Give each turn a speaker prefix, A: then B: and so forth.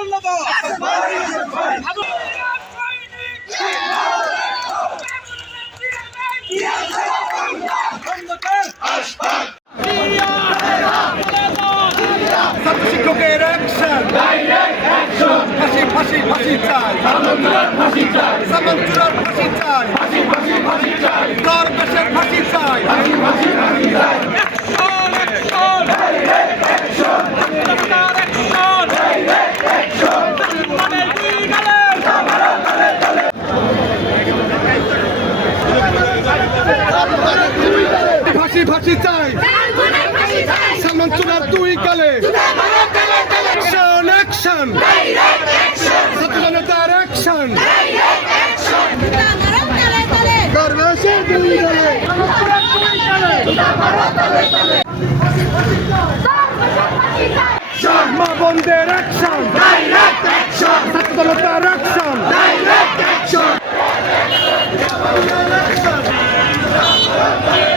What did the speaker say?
A: জীবন
B: শিক্ষকের অ্যাকশন ফাঁসি ফাঁসি ফাঁসি চাই। সামন্তুরার ফাঁসি ফাঁসি চাই। সালমান চুনার দুই কালে। অ্যাকশন অ্যাকশন ছাত্র জনতার অ্যাকশন শর্মা বন্ধের অ্যাকশন ছাত্র জনতার অ্যাকশন ডাইরেক্ট অ্যাকশন Amen.